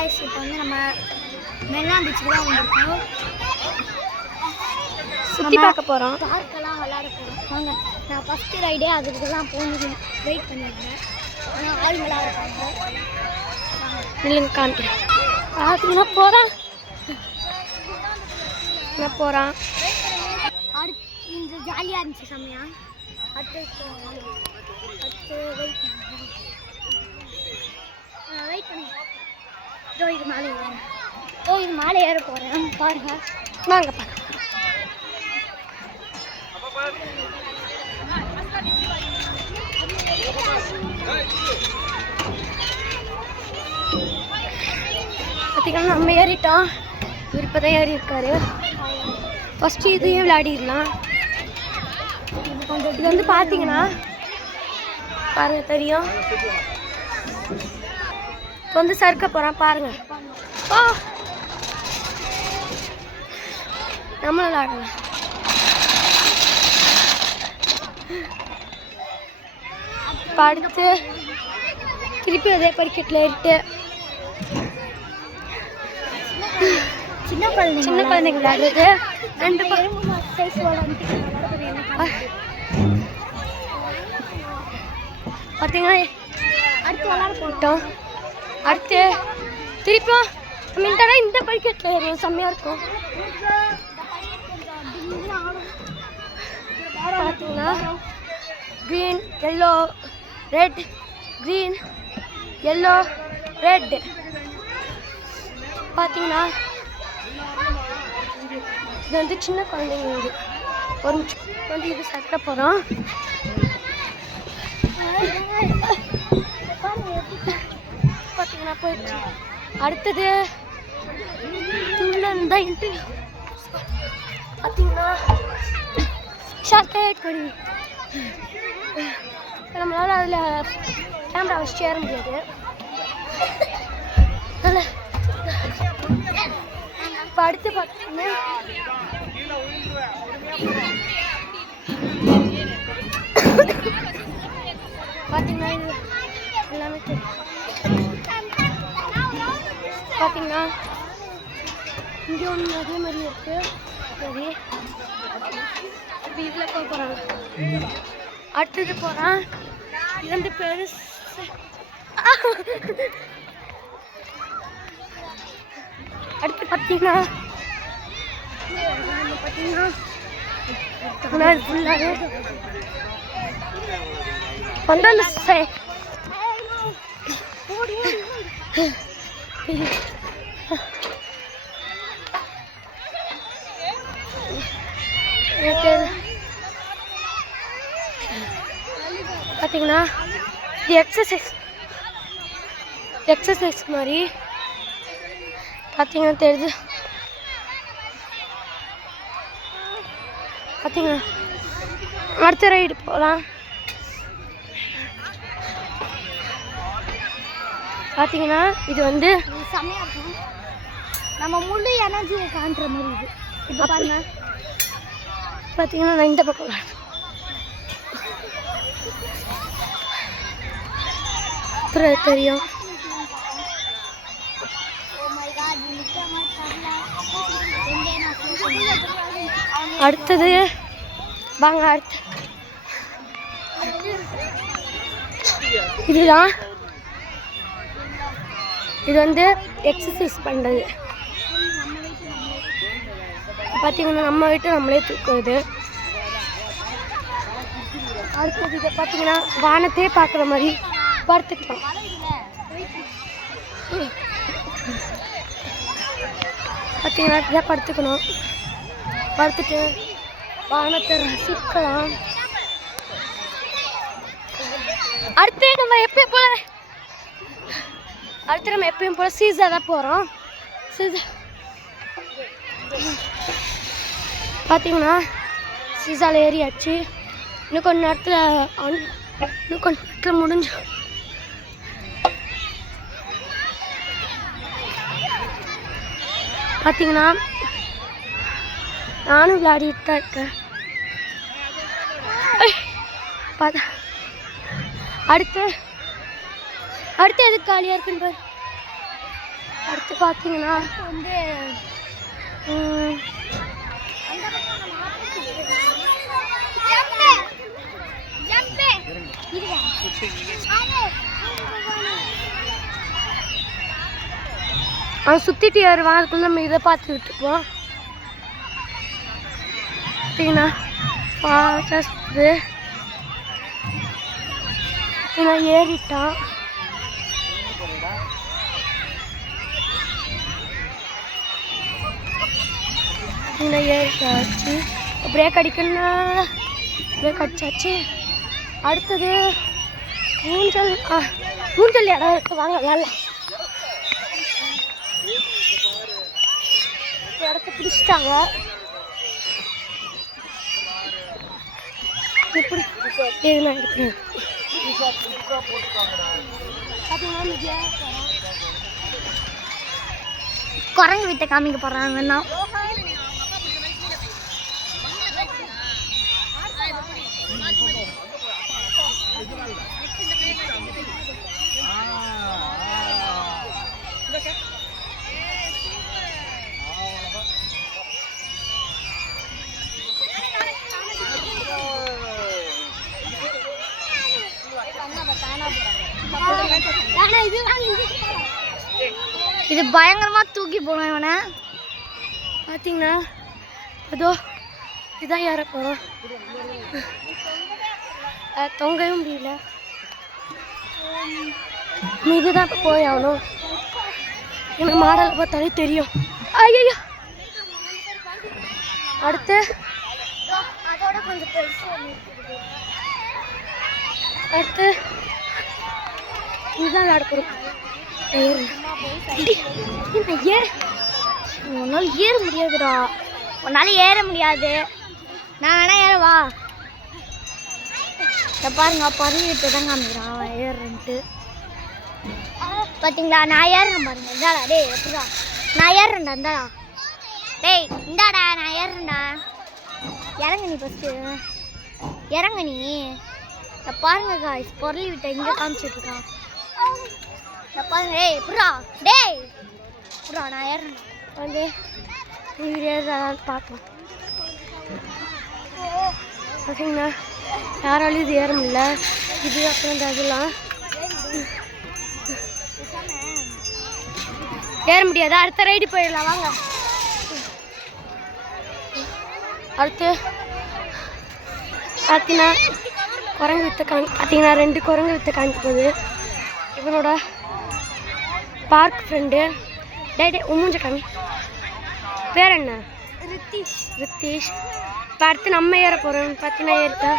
Guys இப்போ வந்து நம்ம மெரினா பீச்சுக்கு தான் வந்திருக்கோம். சுற்றி பார்க்க போகிறோம். பார்க்கெல்லாம் விளையாட போகிறோம். வாங்க, நான் ஃபஸ்ட்டு ரைடே அதுக்கு தான் போகணும் வெயிட் பண்ணியிருந்தேன். ஆனால் ஆளுங்களாக இருக்காங்க. இல்லைங்க காமிக்கிறேன். பார்த்துன்னா போகிறான் நான் போகிறான். அடுத்து இந்த ஜாலியாக இருந்துச்சு செம்மையா. அடுத்து வெயிட் பண்ணி இது மேலே ஏறேன். இது மேலே ஏற போகிறேன் பாருங்க. வாங்க பாருங்க. பார்த்தீங்கன்னா நம்ம ஏறிட்டோம். இவர் இப்போ தான் ஏறி இருக்காரு. ஃபஸ்ட்டு இதையும் விளையாடிடலாம். இது வந்து பார்த்தீங்கன்னா பாருங்க தெரியும். இப்போ வந்து சறுக்க போகிறான் பாருங்க. ஓ நம்மளும் விளையாடலாம். அடுத்து திருப்பி அதே படிக்கட்டில் ஏறிட்டு சின்ன குழந்தைங்க விளையாடுறது. ரெண்டு பார்த்தீங்கன்னா அடுத்து விளையாட போட்டோம். அடுத்து திருப்பியும் மின்டா இந்த படிக்கட்டில் ஏறும். செம்மையாக இருக்கும். பார்த்தீங்கன்னா green yellow red green yellow red. பார்த்தீங்கன்னா இது வந்து சின்ன குழந்தைங்க. இது ஒரு வந்து இது சட்ட போகிறோம். பார்த்தீங்கன்னா போயிடுச்சு. அடுத்தது தான் பார்த்தீங்கன்னா ஷார்ட் பண்ணி நம்மளால் அதில் கேமரா வச்சு ஏற முடியாது. இப்போ அடுத்து பார்த்தீங்கன்னா இது எல்லாமே பார்த்தீங்கன்னா இங்கே ஒன்று அதே மாதிரி இருக்குது. சரி இப்போ இதில் போக போகிறாங்க. அடுத்தது போகிறான். இது வந்து பெருசு. அடுத்து பார்த்தீங்கன்னா ஃபுல்லாகவே பந்தாண்டு பார்த்தீங்கன்னா இது எக்ஸசைஸ் மாதிரி பார்த்தீங்கன்னா தெரியுது. பார்த்தீங்கன்னா அடுத்த ரைடு போகலாம். பார்த்தீங்கன்னா இது வந்து செம்மையாக இருக்கும். நம்ம முழு எனர்ஜியை காண்ற மாதிரி இது. இப்போ பாருங்க. பார்த்தீங்கன்னா நான் இந்த பக்கம் அப்புறம் தெரியும். அடுத்தது வாங்க. அடுத்து இதுதான். இது வந்து எக்ஸசைஸ் பண்ணுறது. பார்த்தீங்கன்னா நம்ம வீட்டை நம்மளே தூக்குறது. அடுத்தது இதை பார்த்தீங்கன்னா வானத்தையே பார்க்குற மாதிரி படுத்துக்கலாம். பார்த்தீங்கன்னா இதை படுத்துக்கணும். படுத்துட்டு வானத்தை ரசிக்கலாம். அடுத்து நம்ம எப்பயும் போல சீசா தான் போகிறோம். சீசா பார்த்தீங்கன்னா சீசாவில் ஏறியாச்சு. இன்னும் கொஞ்ச நேரத்தில் முடிஞ்சு. பார்த்தீங்கன்னா நானும் விளையாடிட்டு தான் இருக்கேன். அடுத்து எதுக்கு காலியாக இருக்குன்னு பாரு. அடுத்து பார்த்தீங்கன்னா வந்து அவன் சுற்றிட்டு ஏறுவான். அதுக்குள்ள நம்ம இதை பார்த்துக்கிட்டு இருப்போம். பார்த்தீங்கன்னா ஃபாஸ்ட்டு ஏறிட்டான். ஏறிட்டாச்சு. பிரேக் அடிக்கணும்னா பிரேக் அடிச்சாச்சு. அடுத்தது ஊஞ்சல் ஊஞ்சல் இடம் இருக்கு, வாங்க வேலை இடத்த பிடிச்சிட்டாங்க. இப்படி எதுனா எடுக்கிறேன். குரங்கு வித்த காமிக்க போறாங்கன்னா இது பயங்கரமா தூக்கி போனோம் இவனை. பார்த்தீங்கன்னா அதோ இதான் ஏற போகிறோம். தொங்கவும் முடியல. இதுதான் இப்போ போய் ஆகணும். எனக்கு மாடலை பார்த்தாலே தெரியும். ஐயோ அடுத்து அதோட கொஞ்சம் பெருசு. அடுத்து இதுதான் நடக்கிறோம். உன்னால ஏற முடியாதுடா. உன்னால ஏற முடியாது. நான் வேணா ஏறவா? இதை பாருங்க, பறவைட்டு தான் காமிக்கிறான் அவன் ஏறுன்ட்டு. பார்த்தீங்களா, நான் ஏறுறேன் பாருங்க. இந்தாடா டேய், எப்படா நான் ஏறுறேன்டா. இந்தாடா டேய், இந்தாடா நான் ஏறுறேன்டா. இறங்க நீ ஃபஸ்ட்டு, இறங்க நீ. இதை பாருங்க காய்ஸ், பொருளி விட்ட இங்கே காமிச்சிட்டு இருக்கான். இதை பாருங்க. டேய் எப்படா, டேய் எப்படா நான் ஏறுறேன் வந்து இது ஏறான்னு பார்க்கலாம். பார்த்தீங்கன்னா யாராலையும் இது ஏற முடியல. இது அப்புறம் இந்த அதெல்லாம் ஏற முடியாது. அடுத்த ரைடு போயிடலாம் வாங்க. அடுத்து பார்த்தீங்கன்னா குரங்கு வித்த பார்த்தீங்கன்னா 2 குரங்கு வித்த காமிக்க போகுது. இவனோட பார்க் ஃப்ரெண்டு. டே மூஞ்ச காமி. பேர் என்ன? ரித்தீஷ். இப்போ அடுத்து நம்ம ஏற போகிறோம். பார்த்தீங்கன்னா ஏறிட்டா.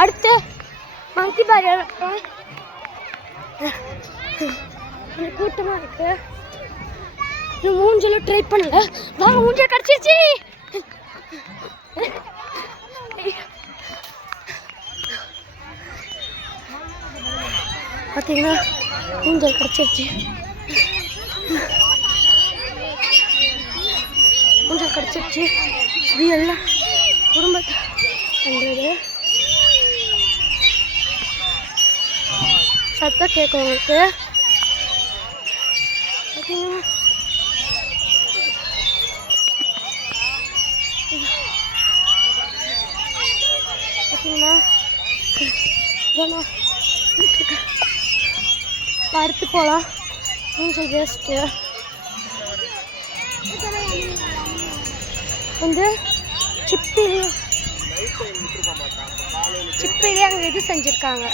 அடுத்து மங்கி பார் ஏறப்போம். கொஞ்சம் கூட்டமாக இருக்கு. இன்னும் மூஞ்சலும் ட்ரை பண்ணல. வாங்க, மூஞ்சல் கிடச்சிருச்சு. பார்த்தீங்கன்னா மூஞ்சல் கிடச்சிருச்சு. மூஞ்சல் கிடச்சிருச்சு. இது எல்லாம் குடும்பத்தை பண்ணுறது. சத்தம் கேட்கும் உங்களுக்கு. பார்த்தீங்கன்னா அடுத்து போகலாம். கொஞ்சம் வேஸ்ட்டு வந்து சிப்பிலே அங்கே இது செஞ்சுருக்காங்க.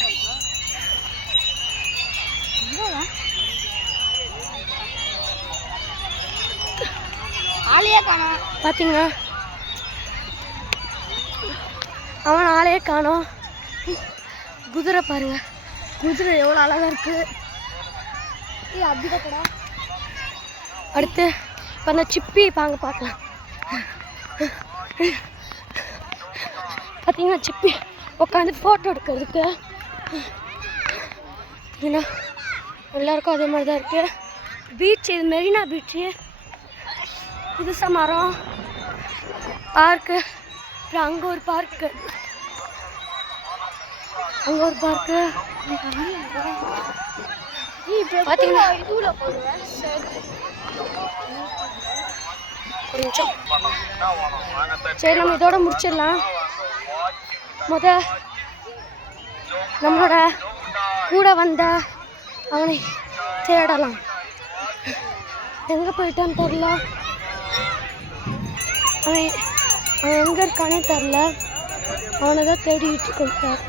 ஆளையே காணோம். பார்த்தீங்கன்னா அவன் ஆளையே காணோம். குதிரை பாருங்க, குதிரை எவ்வளோ அழகாக இருக்கு. அப்படிதான் அடுத்து இப்போ அந்த சிப்பி வாங்க பார்க்கலாம். பார்த்தீங்கன்னா சிப்பி உட்காந்து ஃபோட்டோ எடுக்கிறதுக்கு பார்த்தீங்கன்னா எல்லாருக்கும் அதே மாதிரி தான் இருக்குது. பீச், இது மெரினா பீச்சு. புதுசாக மரம், பார்க்கு, அப்புறம் அங்கே ஒரு பார்க்கு, அங்கே ஒரு பார்க்கு. பார்த்தீங்கன்னா ஒரு நிமிஷம். சரி, நம்ம இதோட முடிச்சிடலாம். நம்மளோட கூட வந்த அவனை தேடலாம். எங்கே போயிட்டான்னு தெரில. அவன் எங்கே இருக்கானே தெரில. அவனை தான் தேடிக்கிட்டு கொடுத்தார்.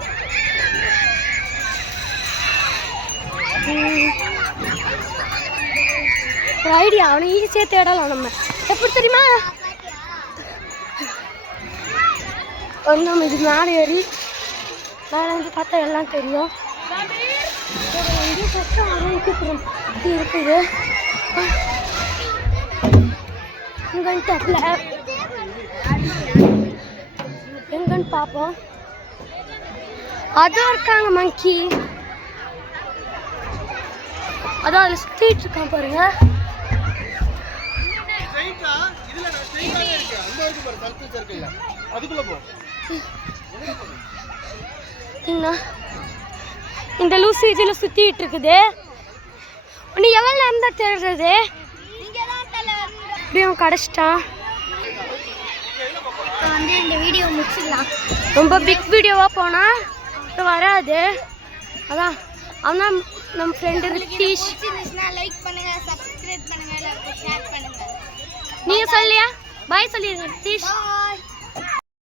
ஒரு ஐடியா, அவனை ஈஸியாக தேடலாம். நம்ம எப்படி தெரியுமா, நம்ம இது மேலே ஏறி மேலே வந்து பார்த்தா எல்லாம் தெரியும். இருக்குது எங்கன்னு தெரியல, எங்கன்னு பார்ப்போம். அதுவும் இருக்காங்க மங்கி, அதான் அதில் சுற்றிட்டு இருக்கான் பாருங்க. இந்த லூசு இதில் சுற்றிட்டு இருக்குது. நீ எவ்வளோ நேரம் தான் தேடுறது? இப்படியும் கிடச்சிட்டான். வந்து இந்த வீடியோ முடிச்சுக்கலாம். ரொம்ப பிக் வீடியோவாக போனால் இப்போ வராது. அதான் அவன் நம்ம ஃப்ரெண்டு ரித்தீஷ். லைக் பண்ணுங்க, சப்ஸ்கிரைப் பண்ணுங்க, ஷேர் பண்ணுங்க. நீங்கள் சொல்லியா? பாய் சொல்லிடுங்க ரித்தீஷ்.